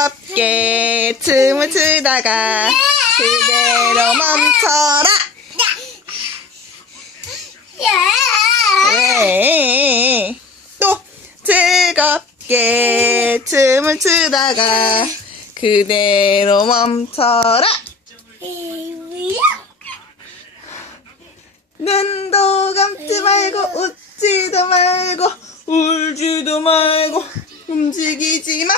즐겁게 춤을 추다가 그대로 멈춰라. 예. 또 즐겁게 춤을 추다가 그대로 멈춰라. 눈도 감지 말고 웃지도 말고 울지도 말고 움직이지 마.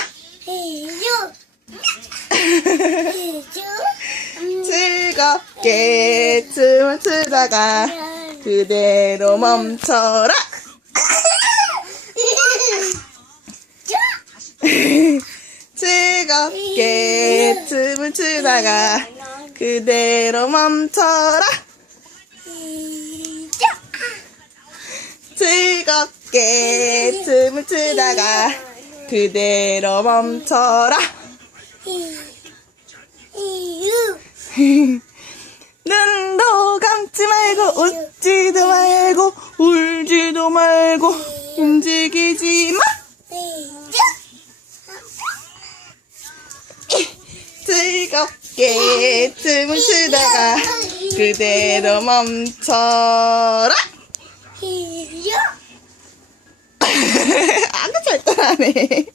즐겁게 춤을 추다가 그대로 멈춰라. 즐겁게 춤을 추다가 그대로 멈춰라. 즐겁게 춤을 추다가 그대로 멈춰라. 눈도 감지 말고 웃지도 말고 울지도 말고 움직이지 마. 즐겁게 춤을 추다가 그대로 멈춰라. ね。